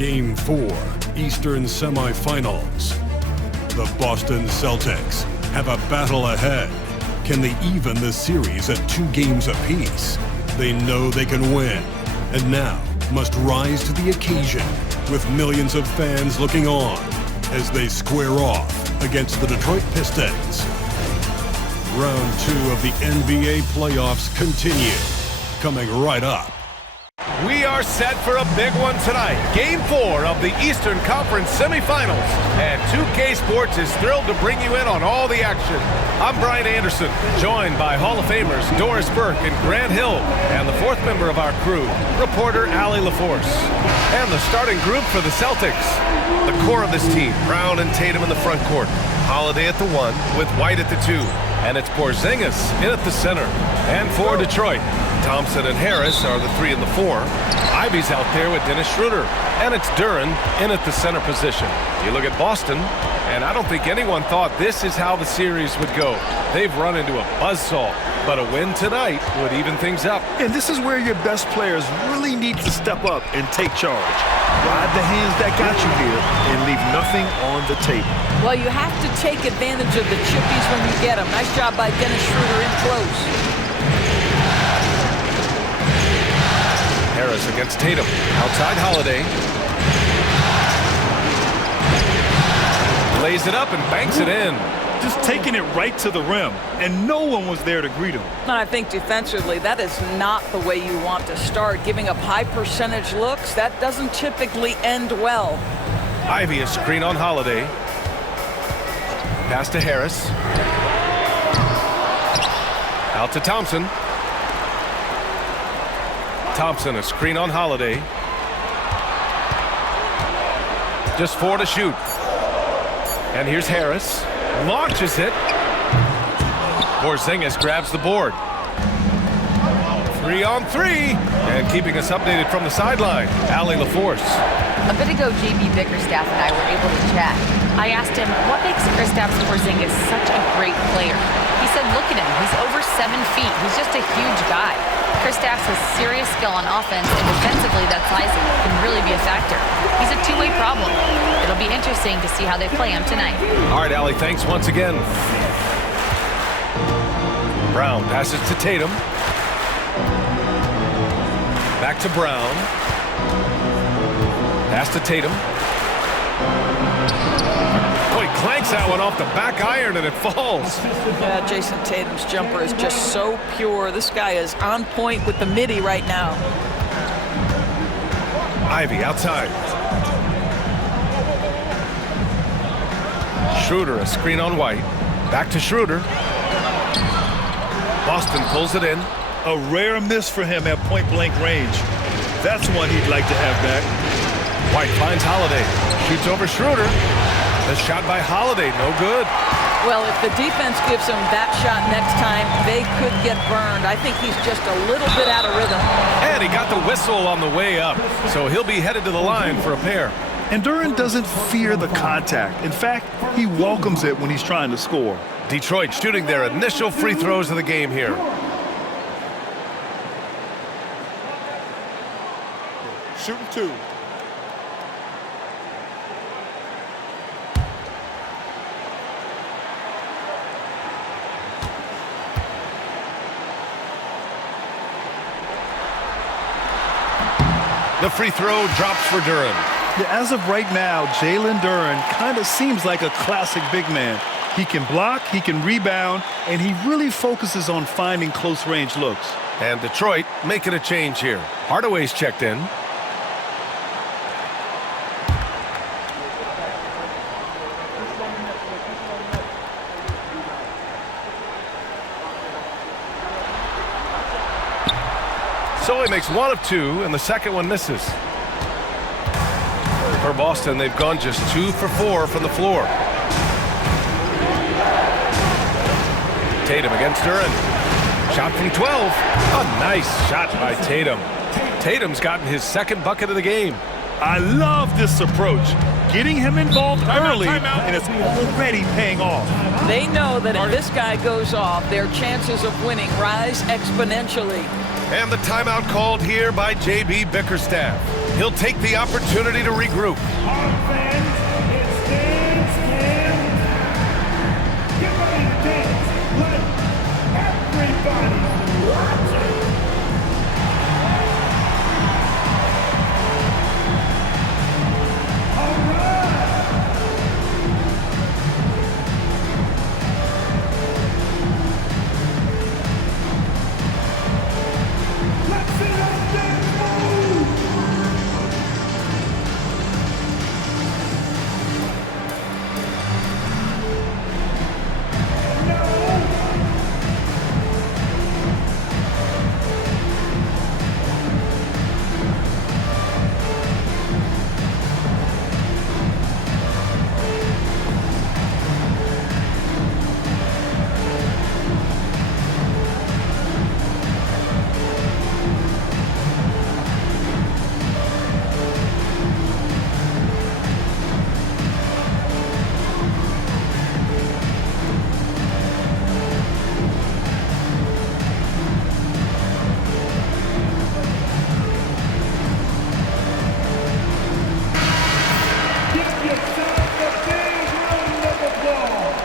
Game 4, Eastern Semifinals. The Boston Celtics have a battle ahead. Can they even the series at 2 games apiece? They know they can win, and now must rise to the occasion with millions of fans looking on as they square off against the Detroit Pistons. Round 2 of the NBA playoffs continue, coming right up. We are set for a big one tonight. Game 4 of the Eastern Conference semifinals. And 2K Sports is thrilled to bring you in on all the action. I'm Brian Anderson, joined by Hall of Famers Doris Burke and Grant Hill, and the 4th member of our crew, reporter Allie LaForce. And the starting group for the Celtics. The core of this team, Brown and Tatum in the front court. Holiday at the 1 with White at the 2. And it's Porzingis in at the center. And for Detroit, Thompson and Harris are the 3 and the 4. Ivy's out there with Dennis Schroeder. And it's Duren in at the center position. You look at Boston, and I don't think anyone thought this is how the series would go. They've run into a buzzsaw, but a win tonight would even things up. And this is where your best players really need to step up and take charge. Ride the hands that got you here and leave nothing on the table. Well, you have to take advantage of the chippies when you get them. Nice job by Dennis Schroeder in close. Harris against Tatum. Outside Holiday. Lays it up and banks it in. Just taking it right to the rim, and no one was there to greet him. And I think defensively, that is not the way you want to start. Giving up high percentage looks, that doesn't typically end well. Ivy a screen on Holiday. Pass to Harris. Out to Thompson. Thompson a screen on Holiday. Just 4 to shoot. And here's Harris. Launches it. Porzingis grabs the board. 3 on 3. And keeping us updated from the sideline, Allie LaForce. A bit ago, JB Bickerstaff and I were able to chat. I asked him, what makes Kristaps Porzingis such a great player? He said, look at him. He's over 7 feet. He's just a huge guy. Kristaps has serious skill on offense, and defensively, that size can really be a factor. He's a two-way problem. It'll be interesting to see how they play him tonight. All right, Allie, thanks once again. Brown passes to Tatum. Back to Brown. Pass to Tatum. Oh, he clanks that one off the back iron and it falls. Yeah, Jason Tatum's jumper is just so pure. This guy is on point with the midi right now. Ivy outside. Schroeder a screen on White. Back to Schroeder. Boston pulls it in. A rare miss for him at point-blank range. That's one he'd like to have back. White finds Holiday. Shoots over Schroeder. The shot by Holiday, no good. Well, if the defense gives him that shot next time, they could get burned. I think he's just a little bit out of rhythm. And he got the whistle on the way up, so he'll be headed to the line for a pair. And Duren doesn't fear the contact. In fact, he welcomes it when he's trying to score. Detroit shooting their initial free throws of the game here. Shooting 2. The free throw drops for Duren. Yeah, as of right now, Jalen Duren kind of seems like a classic big man. He can block, he can rebound, and he really focuses on finding close-range looks. And Detroit making a change here. Hardaway's checked in. So he makes 1 of 2, and the second one misses. For Boston, they've gone just 2 for 4 from the floor. Tatum against Duren. Shot from 12. A nice shot by Tatum. Tatum's gotten his 2nd bucket of the game. I love this approach. Getting him involved early, and it's already paying off. They know that if this guy goes off, their chances of winning rise exponentially. And the timeout called here by JB Bickerstaff. He'll take the opportunity to regroup. Offense, it stands and get ready to dance. Let everybody watch it. All right. Let's see that dance move. Give yourself a big round of applause.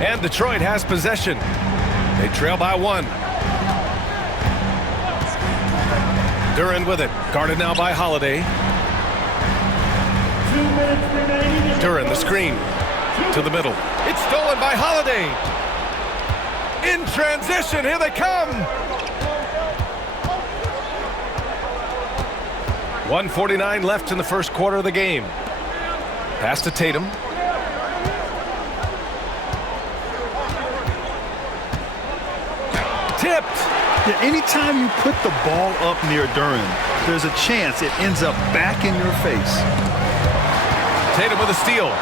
And Detroit has possession. They trail by 1. Duran with it. Guarded now by Holiday. 2 minutes remaining. Duran, the screen. To the middle. It's stolen by Holiday. In transition, here they come. 1:49 left in the first quarter of the game. Pass to Tatum. Tipped. Yeah, anytime you put the ball up near Duran, there's a chance it ends up back in your face. Tatum with a steal.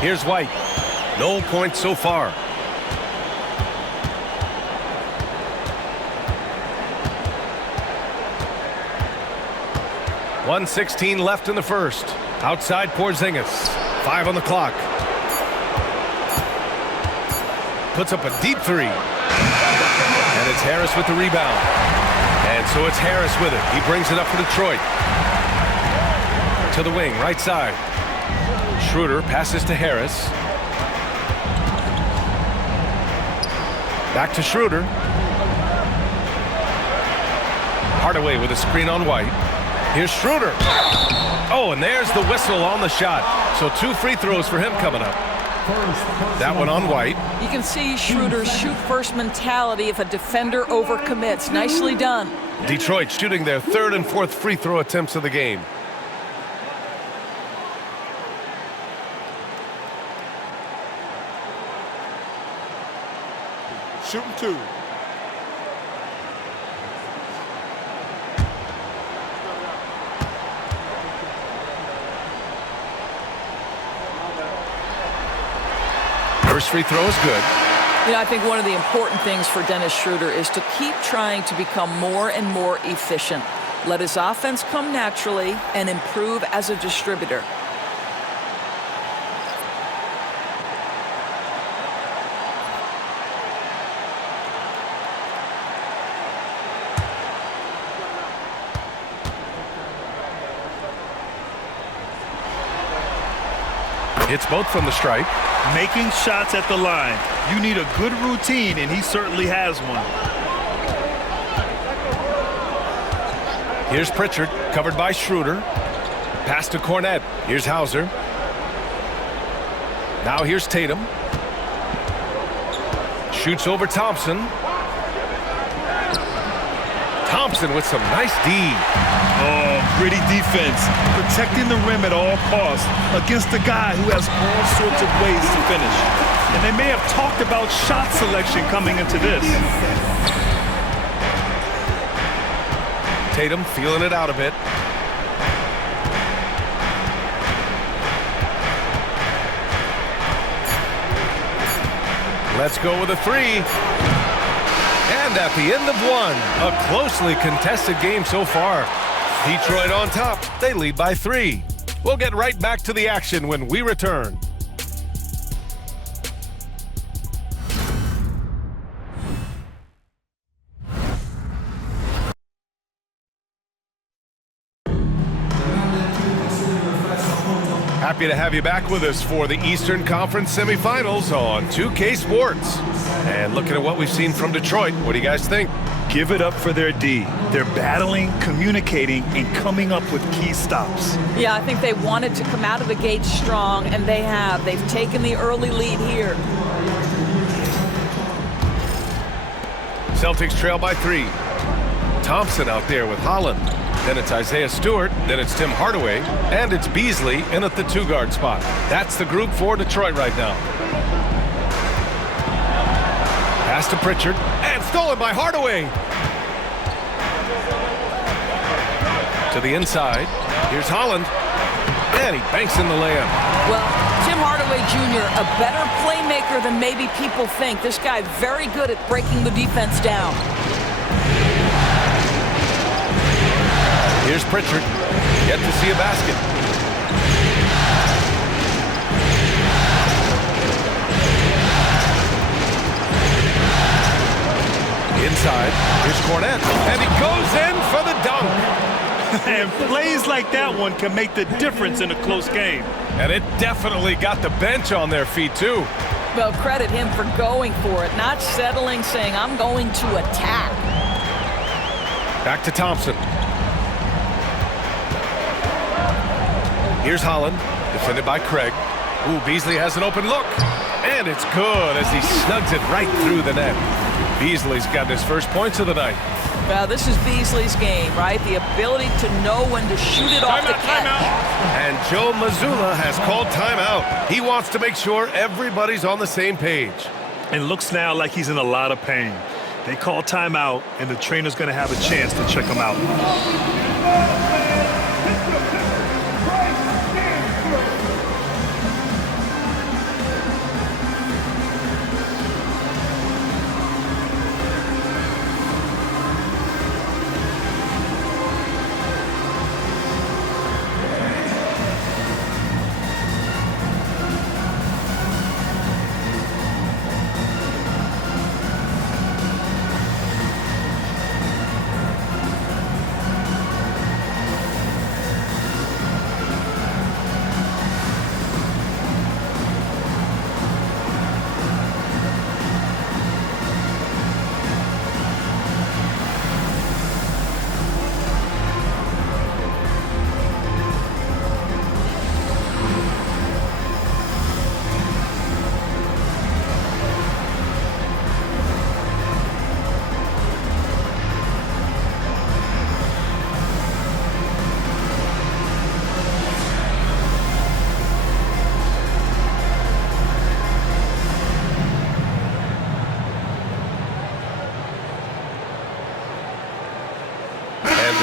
Here's White. No points so far. .116 left in the first. Outside Porzingis. 5 on the clock. Puts up a deep 3. And it's Harris with the rebound. And so it's Harris with it. He brings it up for Detroit. To the wing, right side. Schroeder passes to Harris. Back to Schroeder. Hardaway with a screen on White. Here's Schroeder. Oh, and there's the whistle on the shot. So 2 free throws for him coming up. That one on White. You can see Schroeder's shoot-first mentality if a defender overcommits. Nicely done. Detroit shooting their 3rd and 4th free throw attempts of the game. Shooting 2. First free throw is good. You know, I think one of the important things for Dennis Schroeder is to keep trying to become more and more efficient. Let his offense come naturally and improve as a distributor. Hits both from the stripe. Making shots at the line. You need a good routine, and he certainly has one. Here's Pritchard, covered by Schroeder. Pass to Cornette. Here's Hauser. Now here's Tatum. Shoots over Thompson. Thompson with some nice D. Oh, gritty defense. Protecting the rim at all costs against a guy who has all sorts of ways to finish. And they may have talked about shot selection coming into this. Tatum feeling it out a bit. Let's go with a three. And at the end of one, a closely contested game so far. Detroit on top. They lead by 3. We'll get right back to the action when we return. Happy to have you back with us for the Eastern Conference semifinals on 2K Sports. And looking at what we've seen from Detroit, what do you guys think? Give it up for their D. They're battling, communicating, and coming up with key stops. Yeah, I think they wanted to come out of the gate strong, and they have. They've taken the early lead here. Celtics trail by 3. Thompson out there with Holland. Then it's Isaiah Stewart, then it's Tim Hardaway, and it's Beasley in at the 2-guard spot. That's the group for Detroit right now. Pass to Pritchard, and stolen by Hardaway. To the inside, here's Holland, and he banks in the layup. Well, Tim Hardaway Jr., a better playmaker than maybe people think. This guy very good at breaking the defense down. Here's Pritchard, yet to see a basket. Inside, here's Cornet, and he goes in for the dunk. And plays like that one can make the difference in a close game. And it definitely got the bench on their feet, too. Well, credit him for going for it, not settling, saying, I'm going to attack. Back to Thompson. Here's Holland, defended by Craig. Ooh, Beasley has an open look. And it's good as he snugs it right through the net. Beasley's got his first points of the night. Well, this is Beasley's game, right? The ability to know when to shoot it off the catch. And Joe Mazzulla has called timeout. He wants to make sure everybody's on the same page. And looks now like he's in a lot of pain. They call timeout, and the trainer's going to have a chance to check him out.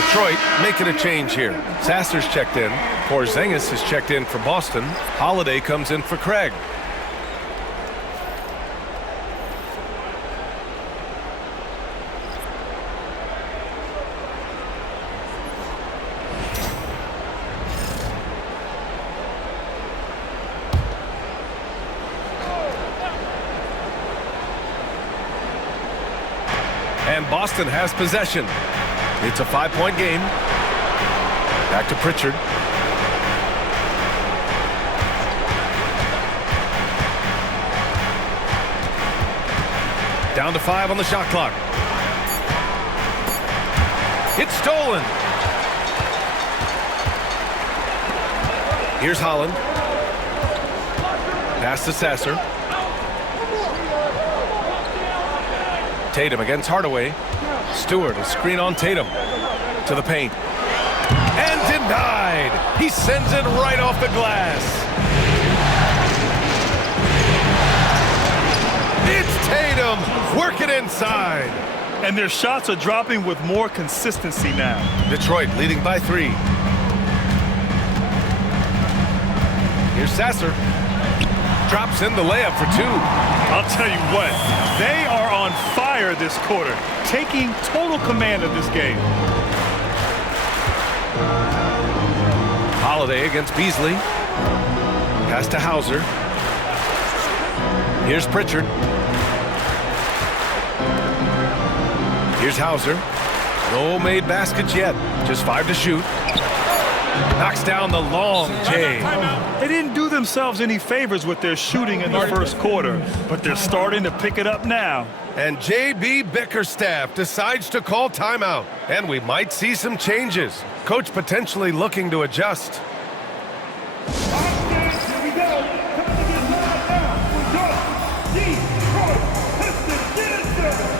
Detroit making a change here. Sasser's checked in. Porzingis has checked in for Boston. Holiday comes in for Craig. And Boston has possession. It's a 5-point game. Back to Pritchard. Down to 5 on the shot clock. It's stolen. Here's Holland. Pass to Sasser. Tatum against Hardaway. Stewart, a screen on Tatum. To the paint. And denied. He sends it right off the glass. It's Tatum working inside. And their shots are dropping with more consistency now. Detroit leading by 3. Here's Sasser. drops in the layup for two. I'll tell you what, they are on fire this quarter, taking total command of this game. Holiday against Beasley. Pass to Hauser. Here's Pritchard. Here's Hauser. No made baskets yet. Just 5 to shoot. Knocks down the long J. They didn't do themselves any favors with their shooting in the first quarter, but they're starting to pick it up now. And J.B. Bickerstaff decides to call timeout. And we might see some changes. Coach potentially looking to adjust. Here we go. Time to get live now for your Detroit Pistons. Get it, sir.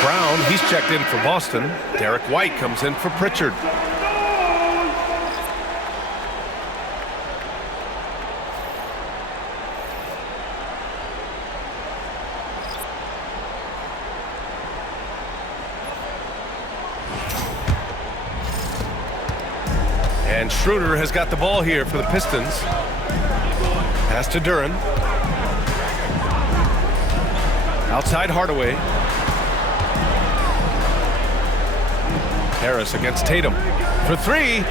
Brown, he's checked in for Boston. Derek White comes in for Pritchard. And Schroeder has got the ball here for the Pistons. Pass to Duren. Outside Hardaway. Harris against Tatum for three.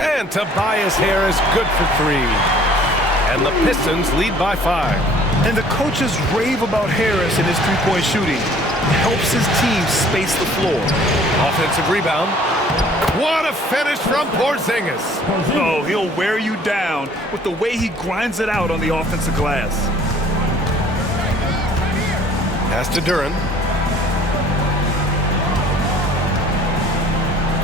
And Tobias Harris good for three. And the Pistons lead by 5. And the coaches rave about Harris and his three-point shooting. It helps his team space the floor. Offensive rebound. What a finish from Porzingis. Oh, he'll wear you down with the way he grinds it out on the offensive glass. Pass to Duren.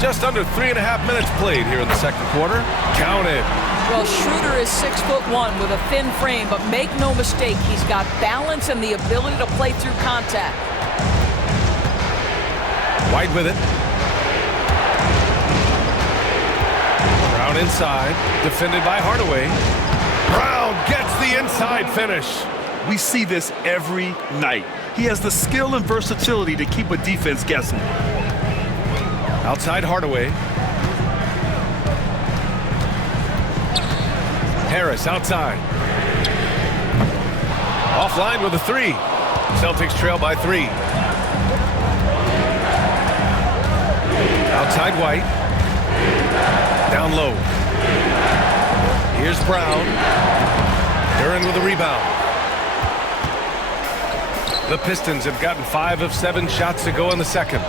Just under 3.5 minutes played here in the second quarter. Counted. Well, Schroeder is 6'1" with a thin frame, but make no mistake, he's got balance and the ability to play through contact. White with it. Brown inside, defended by Hardaway. Brown gets the inside finish. We see this every night. He has the skill and versatility to keep a defense guessing. Outside Hardaway. Harris outside. Offline with a 3. Celtics trail by 3. Outside White. Down low. Here's Brown. Duren with a rebound. The Pistons have gotten 5 of 7 shots to go in the second.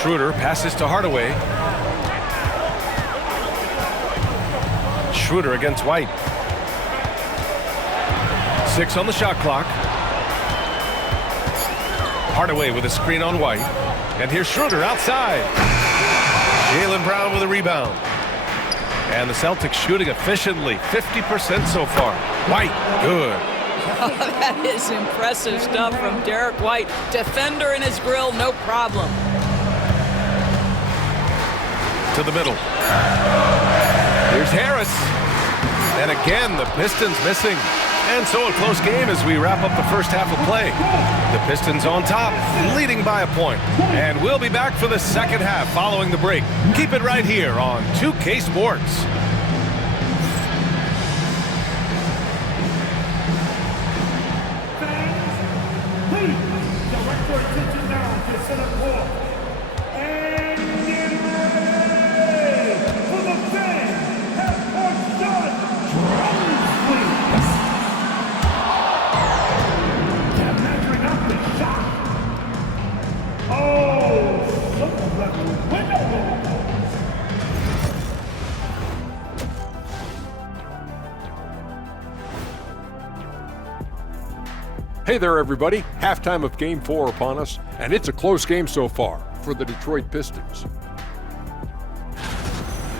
Schroeder passes to Hardaway. Schroeder against White. 6 on the shot clock. Hardaway with a screen on White. And here's Schroeder outside. Jaylen Brown with a rebound. And the Celtics shooting efficiently, 50% so far. White, good. That is impressive stuff from Derek White. Defender in his grill, no problem. To the middle. Here's Harris. And again, the Pistons missing. And so a close game as we wrap up the first half of play. The Pistons on top, leading by a point. And we'll be back for the second half following the break. Keep it right here on 2K Sports. Fans, please direct your attention now to center winner. Hey there, everybody. Halftime of Game 4 upon us, and it's a close game so far for the Detroit Pistons.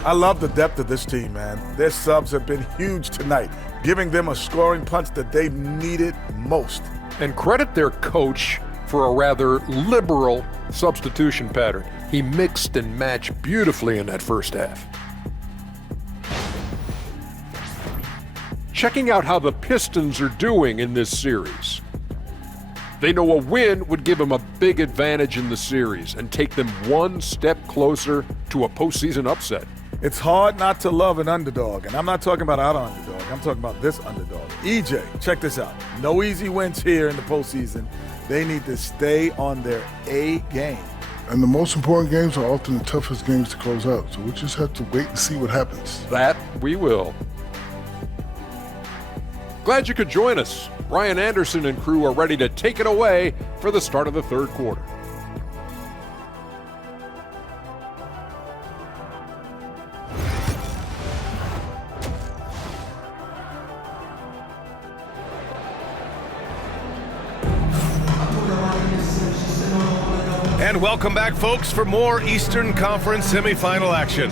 I love the depth of this team, man. Their subs have been huge tonight, giving them a scoring punch that they needed most. And credit their coach for a rather liberal substitution pattern. He mixed and matched beautifully in that first half. Checking out how the Pistons are doing in this series. They know a win would give them a big advantage in the series and take them one step closer to a postseason upset. It's hard not to love an underdog, and I'm not talking about our underdog. I'm talking about this underdog. EJ, check this out. No easy wins here in the postseason. They need to stay on their A game. And the most important games are often the toughest games to close out, so we just have to wait and see what happens. That we will. Glad you could join us. Brian Anderson and crew are ready to take it away for the start of the third quarter. And welcome back, folks, for more Eastern Conference semifinal action.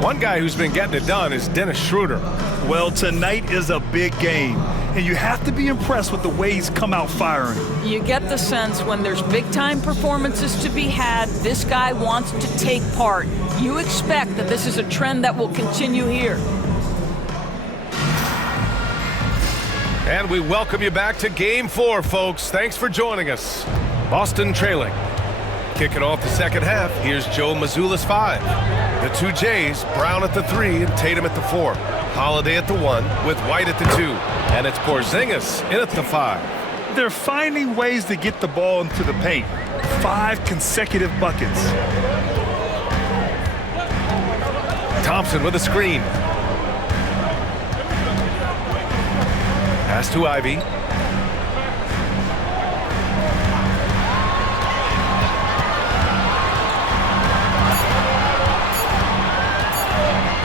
One guy who's been getting it done is Dennis Schroeder. Well, tonight is a big game, and you have to be impressed with the way he's come out firing. You get the sense when there's big-time performances to be had, this guy wants to take part. You expect that this is a trend that will continue here. And we welcome you back to Game 4, folks. Thanks for joining us. Boston trailing. Kicking off the second half, here's Joe Mazzulla's 5. The two Jays, Brown at the 3 and Tatum at the 4. Holiday at the 1 with White at the 2. And it's Porzingis in at the 5. They're finding ways to get the ball into the paint. 5 consecutive buckets. Thompson with a screen. Pass to Ivy.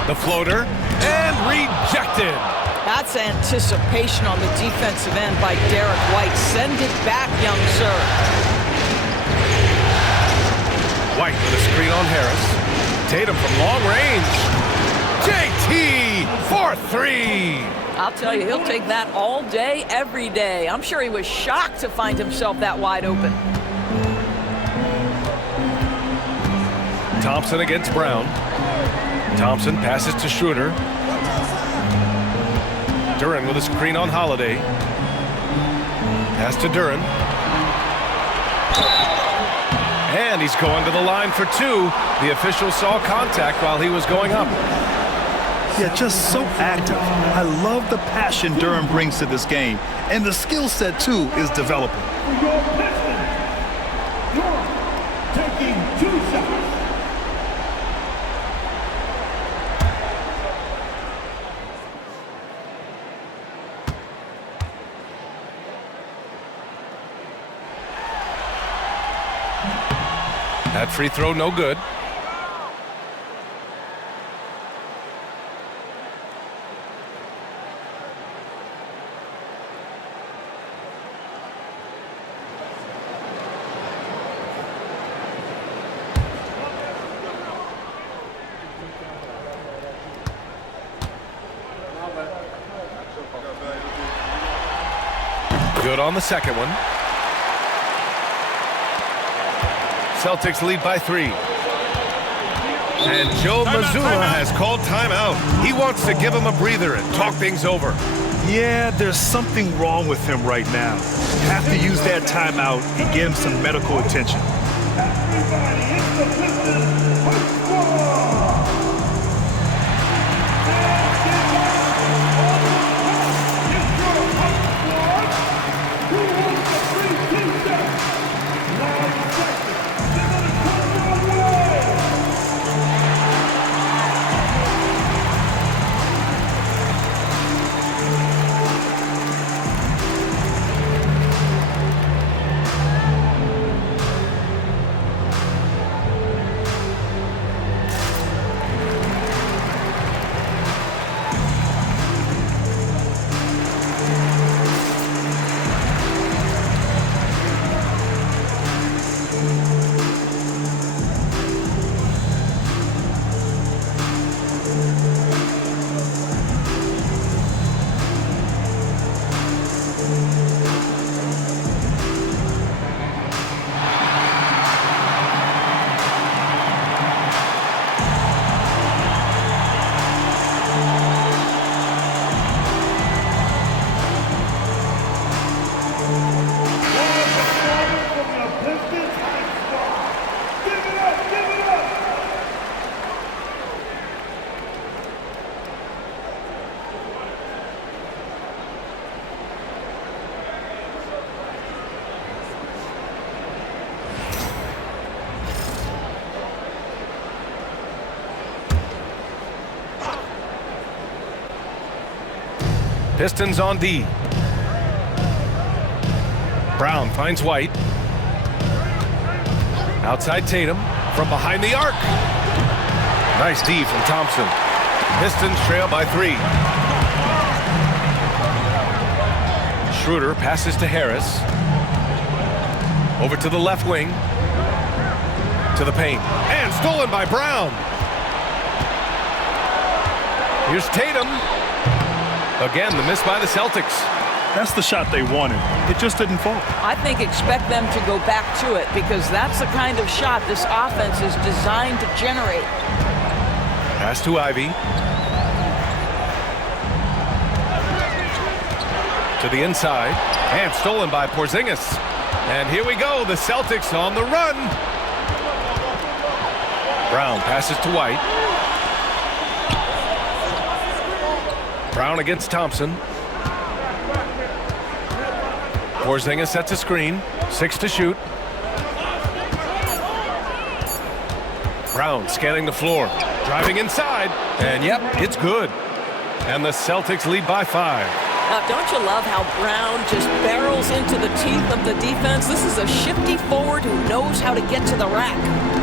The floater, and rejected. That's anticipation on the defensive end by Derek White. Send it back, young sir. White with a screen on Harris. Tatum from long range. JT for 3. I'll tell you, he'll take that all day, every day. I'm sure he was shocked to find himself that wide open. Thompson against Brown. Thompson passes to Schroeder. Duren with a screen on Holiday. Pass to Duren. And he's going to the line for 2. The official saw contact while he was going up. Yeah, just so active. I love the passion Duren brings to this game. And the skill set, too, is developing. For your Pistons, Duren taking 2 shots. That free throw no good. Good on the second one. Celtics lead by 3. And Joe Mazzulla has called timeout. He wants to give him a breather and talk things over. Yeah, there's something wrong with him right now. You have to use that timeout and get him some medical attention. Everybody, it's the Pistons push squad. Pistons on D. Brown finds White. Outside Tatum from behind the arc. Nice D from Thompson. Pistons trail by 3. Schroeder passes to Harris. Over to the left wing. To the paint. And stolen by Brown. Here's Tatum. Again, the miss by the Celtics. That's the shot they wanted. It just didn't fall. I think expect them to go back to it because that's the kind of shot this offense is designed to generate. Pass to Ivy. To the inside. And stolen by Porzingis. And here we go. The Celtics on the run. Brown passes to White. Brown against Thompson. Porzingis sets a screen. 6 to shoot. Brown scanning the floor. Driving inside. And yep, it's good. And the Celtics lead by 5. Don't you love how Brown just barrels into the teeth of the defense? This is a shifty forward who knows how to get to the rack.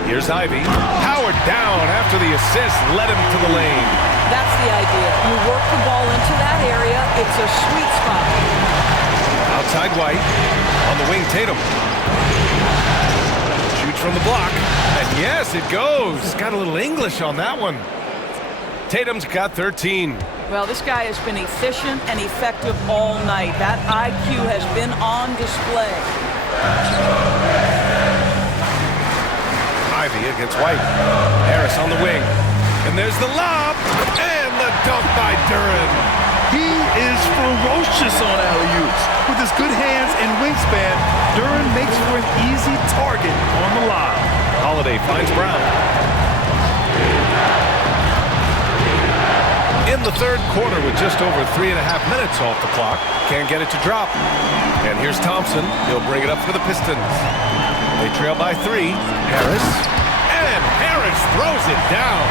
Here's Ivy. Powered down after the assist led him to the lane. That's the idea. You work the ball into that area. It's a sweet spot. Outside White. On the wing, Tatum. Shoots from the block. And yes, it goes. Got a little English on that one. Tatum's got 13. Well, this guy has been efficient and effective all night. That IQ has been on display. Ivy against White. Harris on the wing. And there's the lob. And the dunk by Duren. He is ferocious on alley-oops. With his good hands and wingspan, Duren makes for an easy target on the lob. Holiday finds Brown. In the third quarter with just over 3.5 minutes off the clock. Can't get it to drop. And here's Thompson. He'll bring it up for the Pistons. They trail by 3. Harris. And Harris throws it down.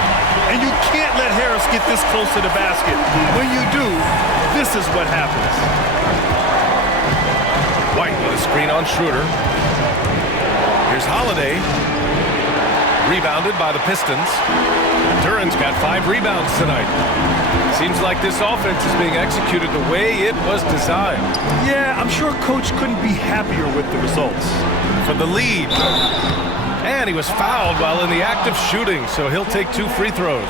And you can't let Harris get this close to the basket. When you do, this is what happens. White with a screen on Schroeder. Here's Holiday. Rebounded by the Pistons. Duren's got 5 rebounds tonight. Seems like this offense is being executed the way it was designed. Yeah, I'm sure Coach couldn't be happier with the results. For the lead. And he was fouled while in the act of shooting, so he'll take 2 free throws.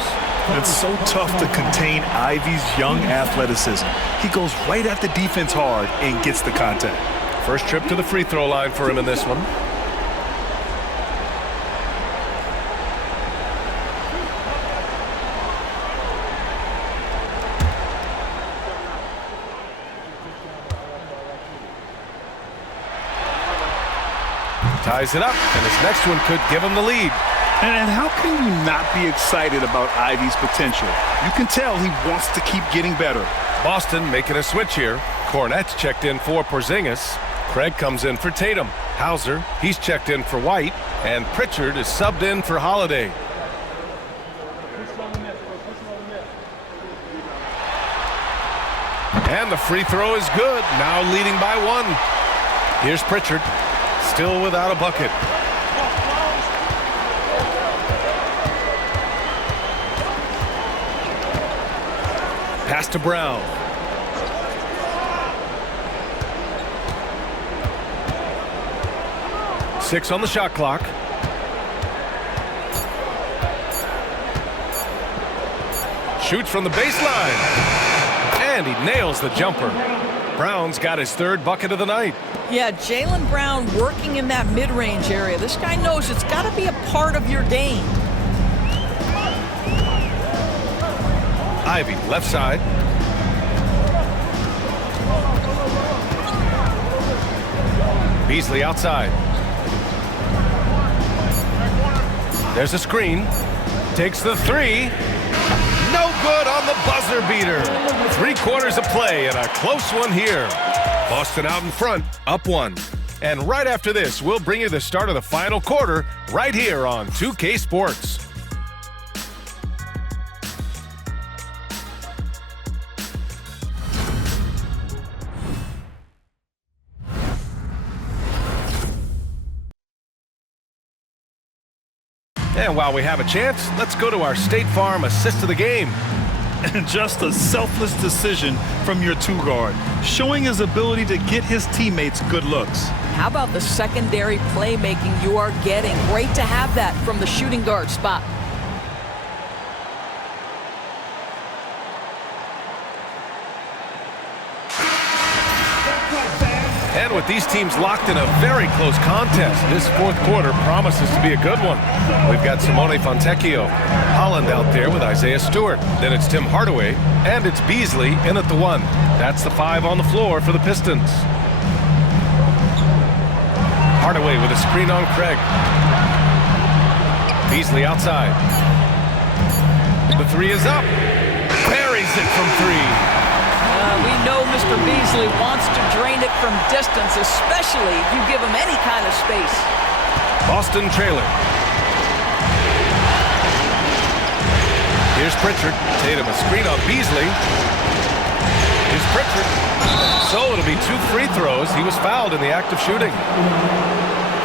It's so tough to contain Ivy's young athleticism. He goes right at the defense hard and gets the contact. First trip to the free throw line for him in this one. Ties it up, and his next one could give him the lead. And how can you not be excited about Ivy's potential? You can tell he wants to keep getting better. Boston making a switch here. Hornets checked in for Porzingis. Craig comes in for Tatum. Hauser, he's checked in for White. And Pritchard is subbed in for Holiday. And the free throw is good, now leading by 1. Here's Pritchard. Still without a bucket. Pass to Brown. Six on the shot clock. Shoots from the baseline. And he nails the jumper. Brown's got his 3rd bucket of the night. Yeah, Jaylen Brown working in that mid-range area. This guy knows it's got to be a part of your game. Ivy, left side. Beasley outside. There's a screen. Takes the 3. No good on the buzzer beater. 3/4 of play and a close one here. Boston out in front, up 1. And right after this, we'll bring you the start of the final quarter right here on 2K Sports. And while we have a chance, let's go to our State Farm assist of the game. And just a selfless decision from your two-guard, showing his ability to get his teammates good looks. How about the secondary playmaking you are getting? Great to have that from the shooting guard spot. And with these teams locked in a very close contest, this fourth quarter promises to be a good one. We've got Simone Fontecchio, Holland out there with Isaiah Stewart. Then it's Tim Hardaway, and it's Beasley in at the 1. That's the 5 on the floor for the Pistons. Hardaway with a screen on Craig. Beasley outside. The 3 is up. Buries it from 3. We know Mr. Beasley wants to drain it from distance, especially if you give him any kind of space. Boston trailing. Here's Pritchard. Tatum, a screen on Beasley. Here's Pritchard. So it'll be 2 free throws. He was fouled in the act of shooting.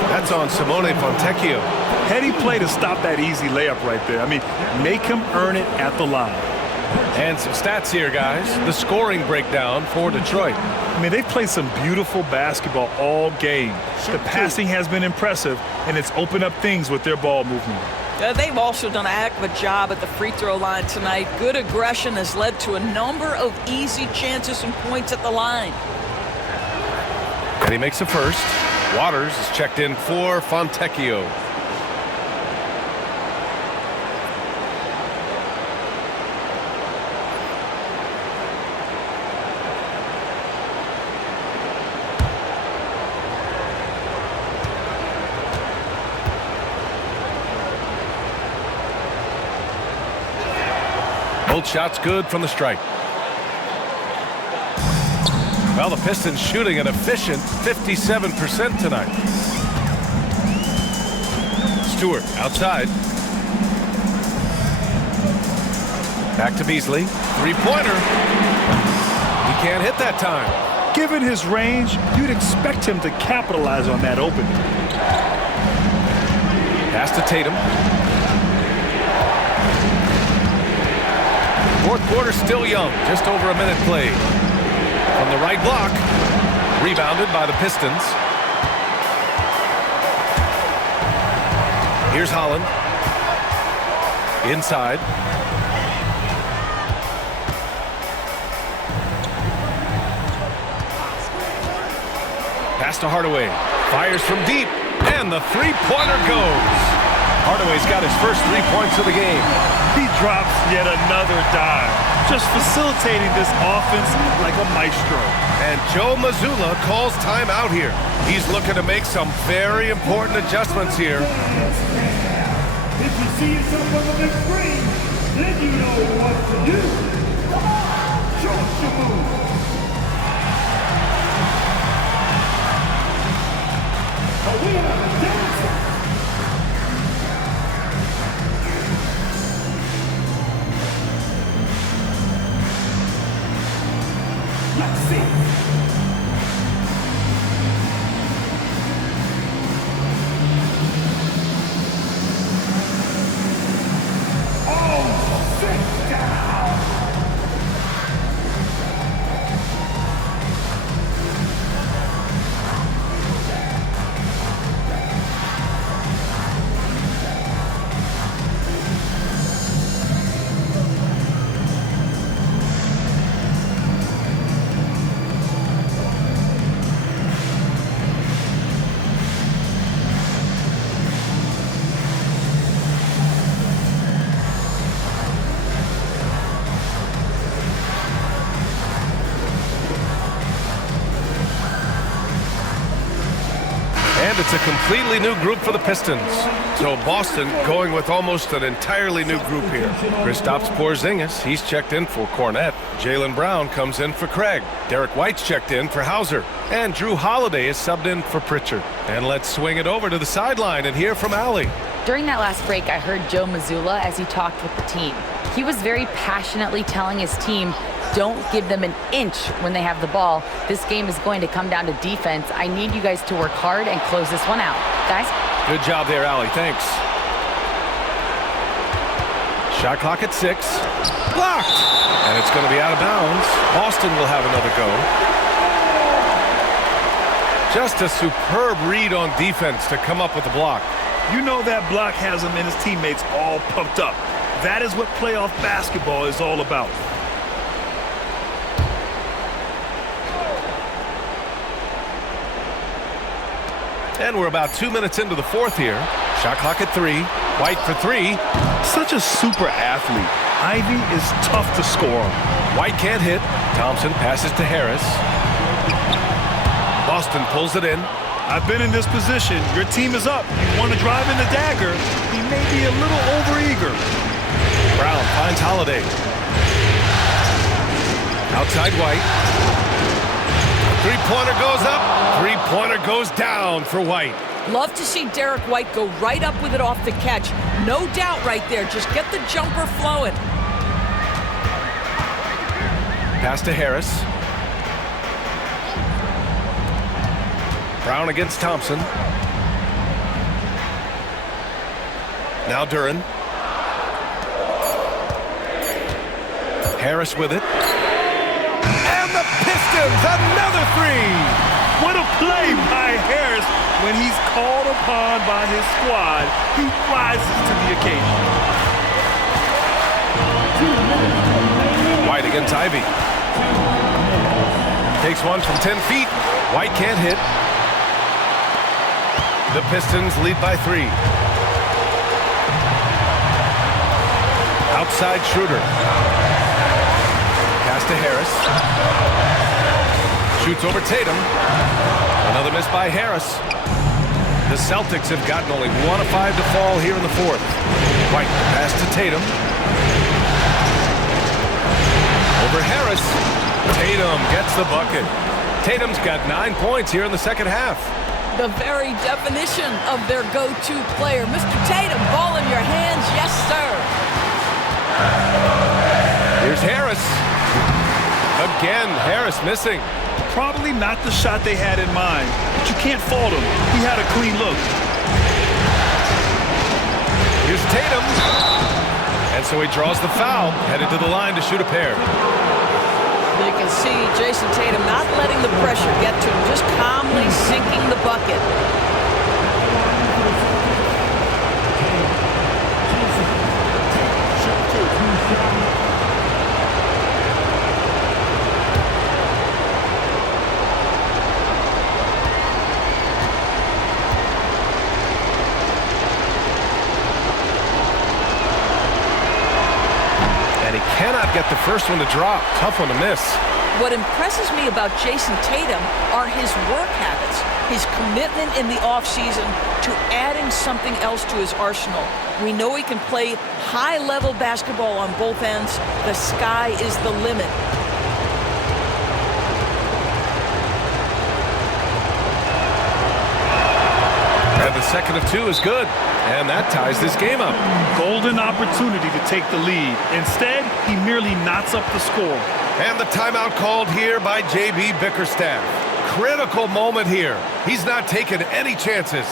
That's on Simone Fontecchio. Heady play to stop that easy layup right there. I mean, make him earn it at the line. And some stats here, guys. The scoring breakdown for Detroit. I mean, they've played some beautiful basketball all game. The passing has been impressive, and it's opened up things with their ball movement. They've also done a heck of a job at the free throw line tonight. Good aggression has led to a number of easy chances and points at the line. And he makes a first. Waters is checked in for Fontecchio. Both shots good from the stripe. Well, the Pistons shooting an efficient 57% tonight. Stewart outside. Back to Beasley. Three-pointer. He can't hit that time. Given his range, you'd expect him to capitalize on that opening. Pass to Tatum. Fourth quarter still young, just over a minute played. From the right block, rebounded by the Pistons. Here's Holland. Inside. Pass to Hardaway. Fires from deep, and the three-pointer goes. Hardaway's got his first 3 points of the game. He drops yet another dime, just facilitating this offense like a maestro. And Joe Mazzulla calls timeout here. He's looking to make some very important adjustments here. If you see yourself on the big screen, then you know what to do. Come on, show us your move. We are dancing. Let's see. Oh, sit down. And it's a completely new group for the Pistons. So Boston going with almost an entirely new group here. Kristaps Porzingis, he's checked in for Cornette. Jaylen Brown comes in for Craig. Derek White's checked in for Hauser. And Drew Holiday is subbed in for Pritchard. And let's swing it over to the sideline and hear from Allie. During that last break, I heard Joe Mazzulla as he talked with the team. He was very passionately telling his team, don't give them an inch when they have the ball. This game is going to come down to defense. I need you guys to work hard and close this one out. Guys? Good job there, Allie. Thanks. Shot clock at 6. Blocked! And it's going to be out of bounds. Boston will have another go. Just a superb read on defense to come up with the block. You know that block has him and his teammates all pumped up. That is what playoff basketball is all about. And we're about 2 minutes into the fourth here. Shot clock at 3. White for 3. Such a super athlete. Ivy is tough to score. White can't hit. Thompson passes to Harris. Boston pulls it in. I've been in this position. Your team is up. You want to drive in the dagger. He may be a little overeager. Brown finds Holiday. Outside White. Three-pointer goes up. Three-pointer goes down for White. Love to see Derek White go right up with it off the catch. No doubt right there. Just get the jumper flowing. Pass to Harris. Brown against Thompson. Now Duren. Harris with it. And the Pistons, another 3! What a play by Harris. When he's called upon by his squad, he rises to the occasion. White against Ivy. Takes one from 10 feet. White can't hit. The Pistons lead by 3. Outside Schroeder. Pass to Harris. Shoots over Tatum. Another miss by Harris. The Celtics have gotten only 1 of 5 to fall here in the fourth. White pass to Tatum. Over Harris. Tatum gets the bucket. Tatum's got 9 points here in the second half. The very definition of their go-to player. Mr. Tatum, ball in your hands. Yes, sir. Here's Harris. Again, Harris missing. Probably not the shot they had in mind, but you can't fault him. He had a clean look. Here's Tatum. And so he draws the foul, headed to the line to shoot a pair. You can see Jason Tatum not letting the pressure get to him, just calmly sinking the bucket. Cannot get the first one to drop. Tough one to miss. What impresses me about Jason Tatum are his work habits, his commitment in the offseason to adding something else to his arsenal. We know he can play high-level basketball on both ends. The sky is the limit. And the second of 2 is good. And that ties this game up. Golden opportunity to take the lead. Instead, he merely knots up the score. And the timeout called here by J.B. Bickerstaff. Critical moment here. He's not taking any chances.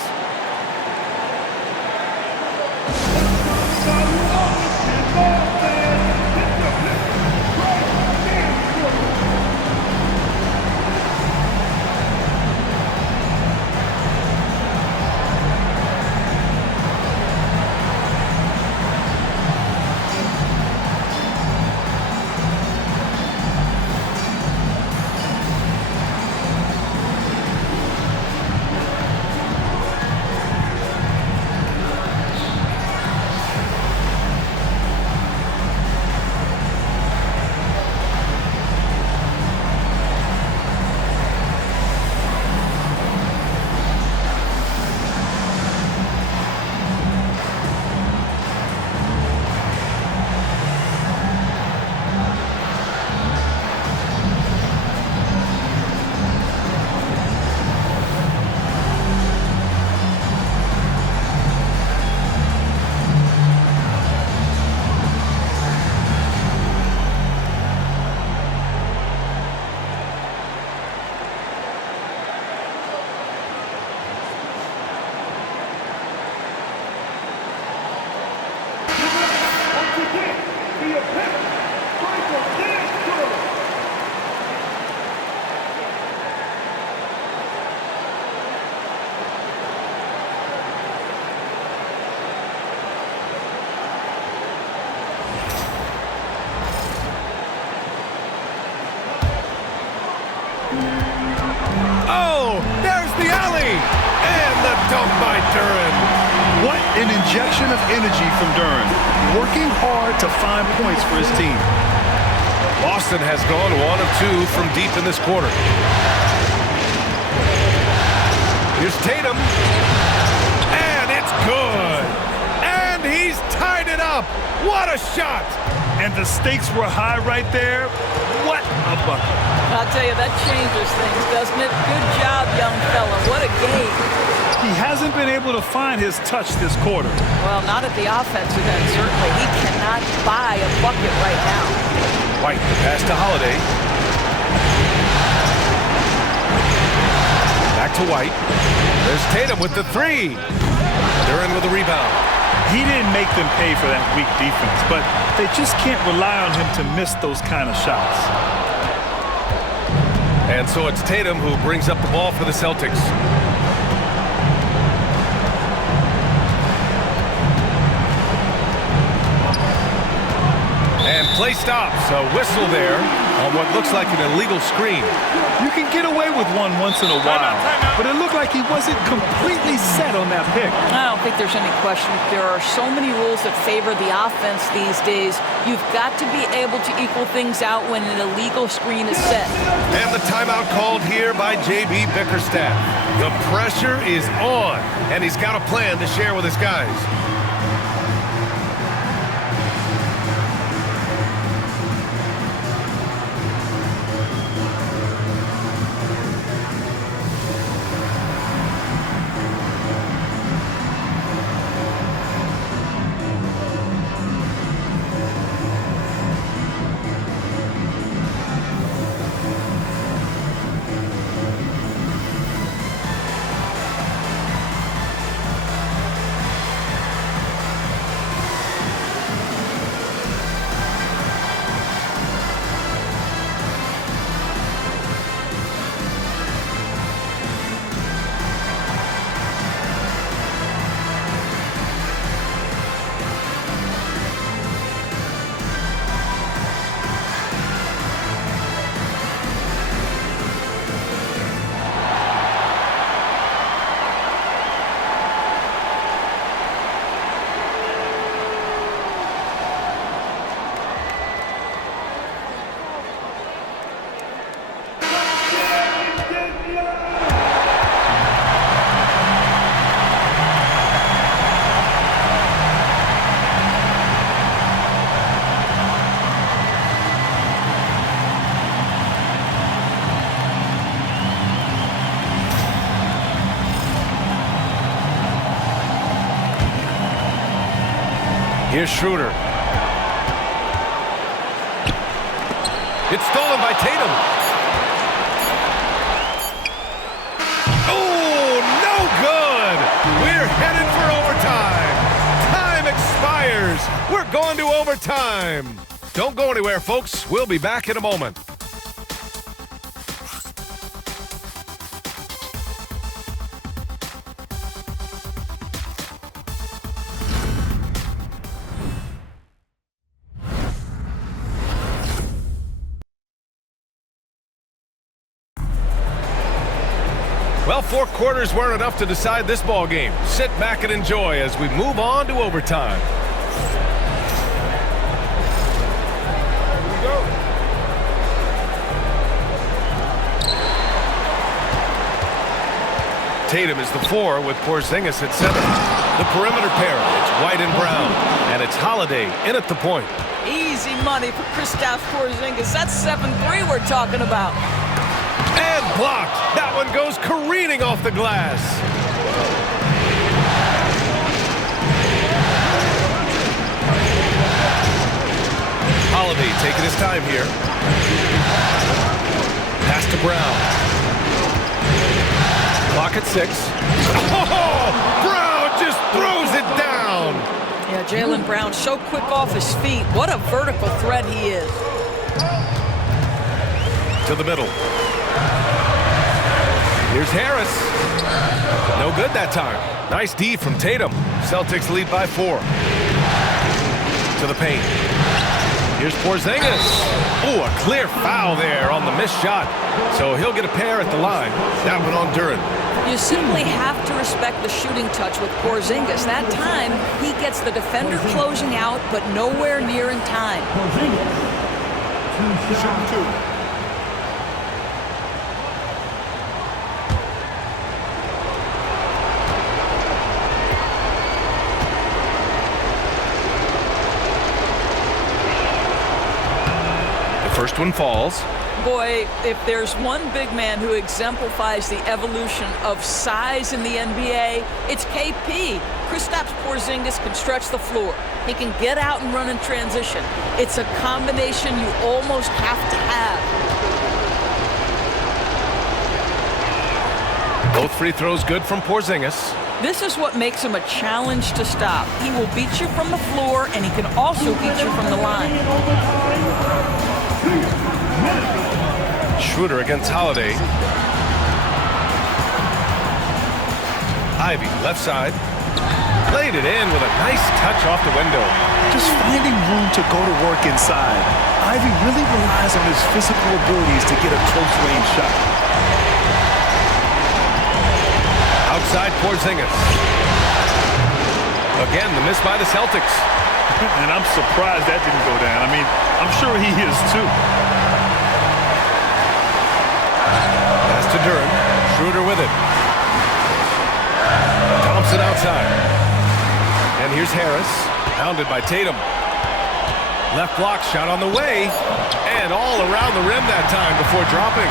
your pick, Michael Dancer. Oh, there's the alley! And the dunk by Duren. What an injection of energy from Duren. Working hard to find points for his team. Boston has gone 1 of 2 from deep in this quarter. Here's Tatum. And it's good. And he's tied it up. What a shot! And the stakes were high right there. What a bucket. I'll tell you, that changes things, doesn't it? Good job, young fella. What a game. He hasn't been able to find his touch this quarter. Well, not at the offensive end, certainly. He cannot buy a bucket right now. White, the pass to Holiday. Back to White. There's Tatum with the 3. Duren with the rebound. He didn't make them pay for that weak defense, but they just can't rely on him to miss those kind of shots. And so it's Tatum who brings up the ball for the Celtics. And play stops. A whistle there on what looks like an illegal screen. You can get away with one once in a while, but it looked like he wasn't completely set on that pick. I don't think there's any question. There are so many rules that favor the offense these days. You've got to be able to equal things out when an illegal screen is set. And the timeout called here by J.B. Bickerstaff. The pressure is on, and he's got a plan to share with his guys. Here's Schroeder. It's stolen by Tatum. Oh, no good. We're headed for overtime. Time expires. We're going to overtime. Don't go anywhere, folks. We'll be back in a moment. Well, 4 quarters weren't enough to decide this ball game. Sit back and enjoy as we move on to overtime. Here we go. Tatum is the 4 with Porzingis at 7. The perimeter pair, it's White and Brown, and it's Holiday in at the point. Easy money for Kristaps Porzingis. That's 7-3 we're talking about. And blocked. That one goes careening off the glass. Holiday taking his time here. Pass to Brown. Clock at 6. Oh, Brown just throws it down. Yeah, Jaylen Brown so quick off his feet. What a vertical threat he is. To the middle. Here's Harris. No good that time. Nice D from Tatum. Celtics lead by 4. To the paint. Here's Porzingis. Ooh, a clear foul there on the missed shot. So he'll get a pair at the line. That one on Duren. You simply have to respect the shooting touch with Porzingis. That time, he gets the defender closing out, but nowhere near in time. Shooting 2. First one falls. Boy, if there's one big man who exemplifies the evolution of size in the NBA, it's KP. Kristaps Porzingis can stretch the floor. He can get out and run in transition. It's a combination you almost have to have. Both free throws good from Porzingis. This is what makes him a challenge to stop. He will beat you from the floor, and he can also beat you from the line. Schroeder against Holiday. Ivy, left side. Played it in with a nice touch off the window. Just finding room to go to work inside. Ivy really relies on his physical abilities to get a close-range shot. Outside Porzingis. Again, the miss by the Celtics. And I'm surprised that didn't go down. I mean, I'm sure he is too. Pass to Duren. Schroeder with it. Thompson outside. And here's Harris. Pounded by Tatum. Left block shot on the way. And all around the rim that time before dropping.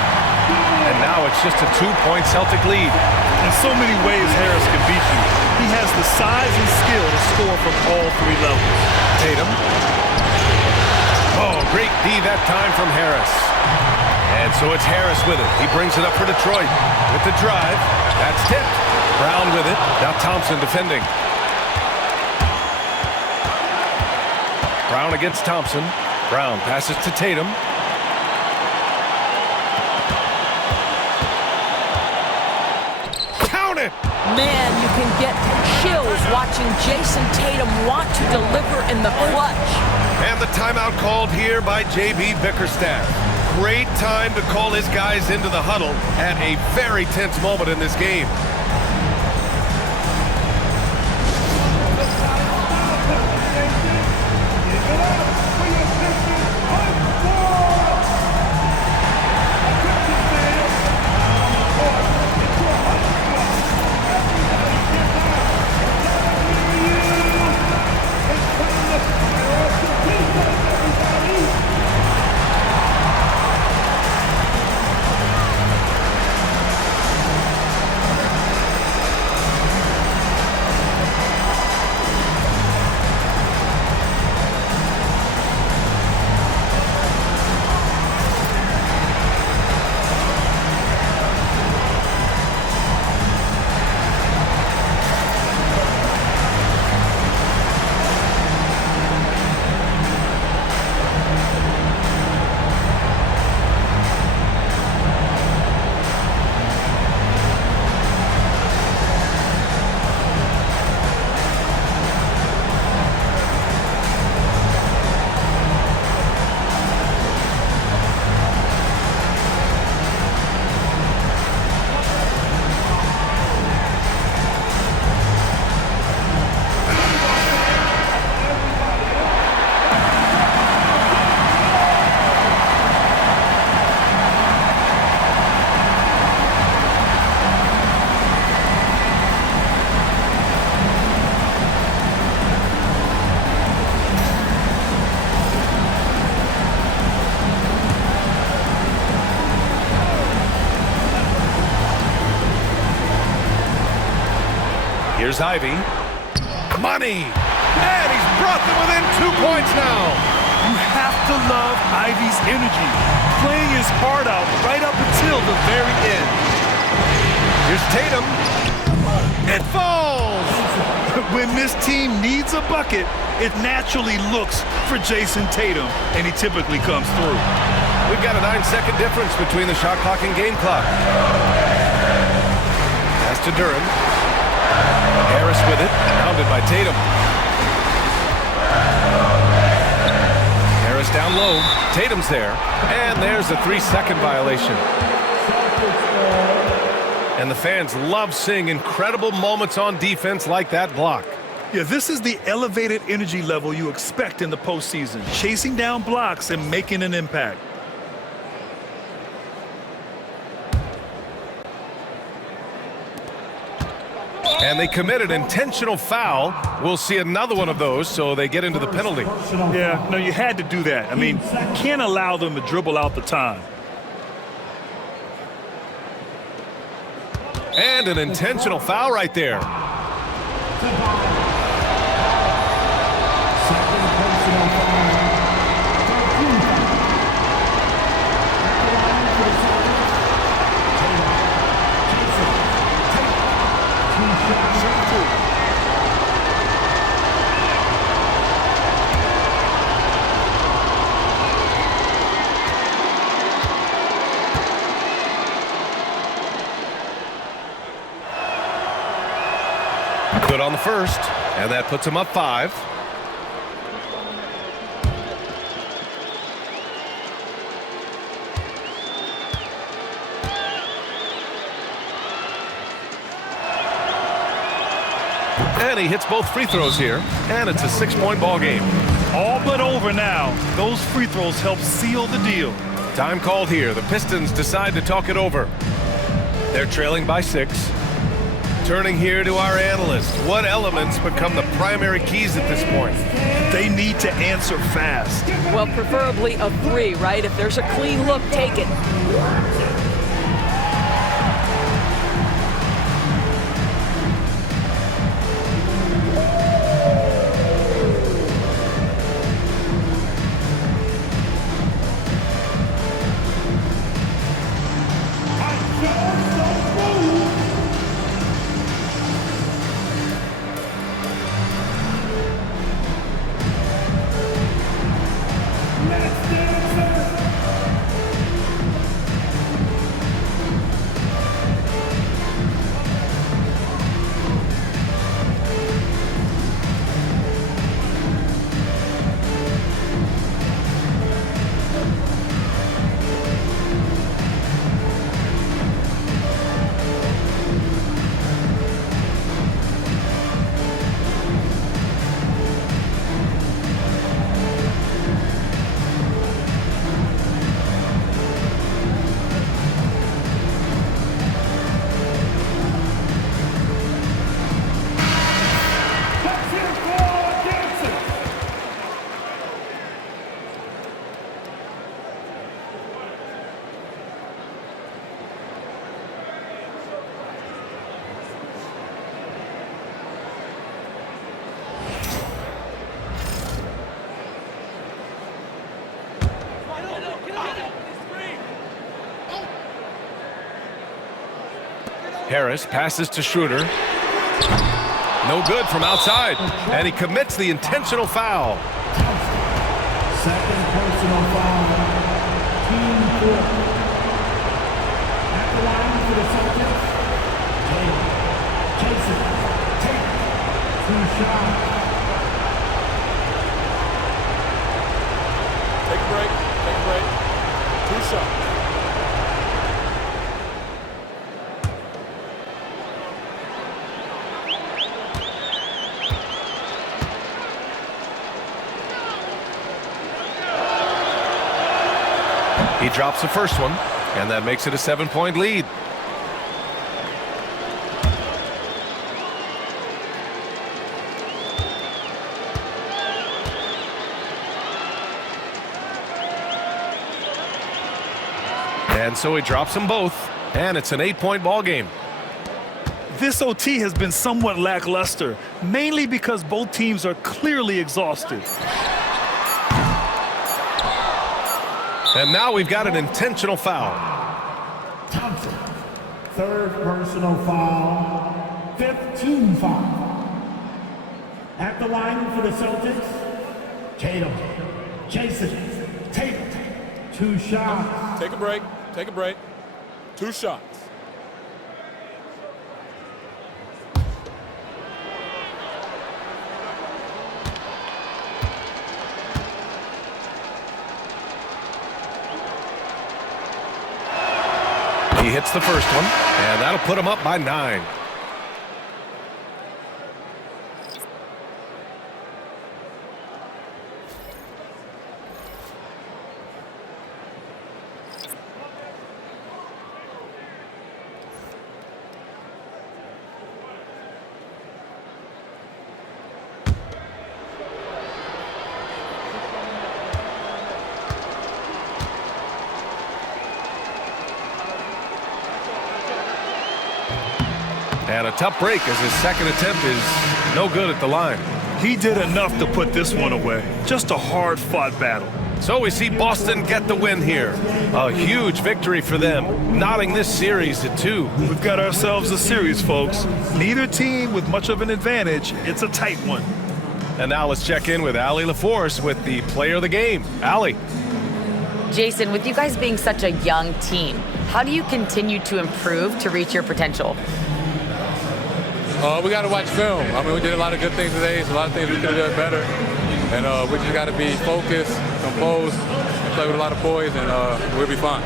And now it's just a 2-point Celtic lead. In so many ways, Harris can beat you. He has the size and skill to score from all 3 levels. Tatum. Oh, great D that time from Harris. And so it's Harris with it. He brings it up for Detroit. With the drive. That's tipped. Brown with it. Now Thompson defending. Brown against Thompson. Brown passes to Tatum. Count it! Man, you can get chills watching Jason Tatum want to deliver in the clutch. And the timeout called here by J.B. Bickerstaff. Great time to call his guys into the huddle at a very tense moment in this game. Here's Ivy. Money! And he's brought them within 2 points now. You have to love Ivy's energy, playing his heart out right up until the very end. Here's Tatum. It falls! When this team needs a bucket, it naturally looks for Jason Tatum, and he typically comes through. We've got a 9-second difference between the shot clock and game clock. Pass to Duran. Harris with it, pounded by Tatum. Harris down low. Tatum's there, and there's a 3-second violation. And the fans love seeing incredible moments on defense like that block. Yeah, this is the elevated energy level you expect in the postseason, chasing down blocks and making an impact. And they commit an intentional foul. We'll see another one of those, so they get into the penalty. Yeah, no, you had to do that. I mean, you can't allow them to dribble out the time. And an intentional foul right there. Good on the first, and that puts him up 5. And he hits both free throws here, and it's a 6-point ball game. All but over now. Those free throws help seal the deal. Time called here. The Pistons decide to talk it over. They're trailing by 6. Turning here to our analyst. What elements become the primary keys at this point? They need to answer fast. Well, preferably a 3, right? If there's a clean look, take it. Harris passes to Schroeder. No good from outside. And he commits the intentional foul. Second personal foul. Team 4. At the line for the Celtics. Jason Tatum. 2 shots. Take a break. Take a break. 2 shots. He drops the first one, and that makes it a 7-point lead. And so he drops them both, and it's an 8-point ball game. This OT has been somewhat lackluster, mainly because both teams are clearly exhausted. And now we've got an intentional foul. Thompson. Third personal foul. 5th team foul. At the line for the Celtics, Tatum. Jason Tatum. 2 shots. Take a break. Take a break. 2 shots. He hits the first one, and that'll put him up by 9. And a tough break as his second attempt is no good at the line. He did enough to put this one away. Just a hard-fought battle. So we see Boston get the win here. A huge victory for them, knotting this series at 2. We've got ourselves a series, folks. Neither team with much of an advantage. It's a tight one. And now let's check in with Allie LaForce with the player of the game. Allie. Jason, with you guys being such a young team, how do you continue to improve to reach your potential? We got to watch film. I mean, we did a lot of good things today. So a lot of things we could have done better. And we just got to be focused, composed, play with a lot of poise, and we'll be fine.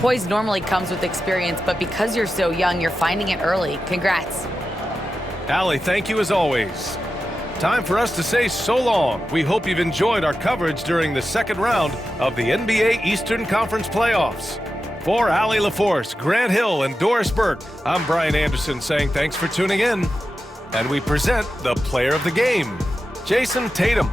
Poise normally comes with experience, but because you're so young, you're finding it early. Congrats. Allie, thank you as always. Time for us to say so long. We hope you've enjoyed our coverage during the second round of the NBA Eastern Conference Playoffs. For Allie LaForce, Grant Hill, and Doris Burke, I'm Brian Anderson saying thanks for tuning in. And we present the player of the game, Jason Tatum.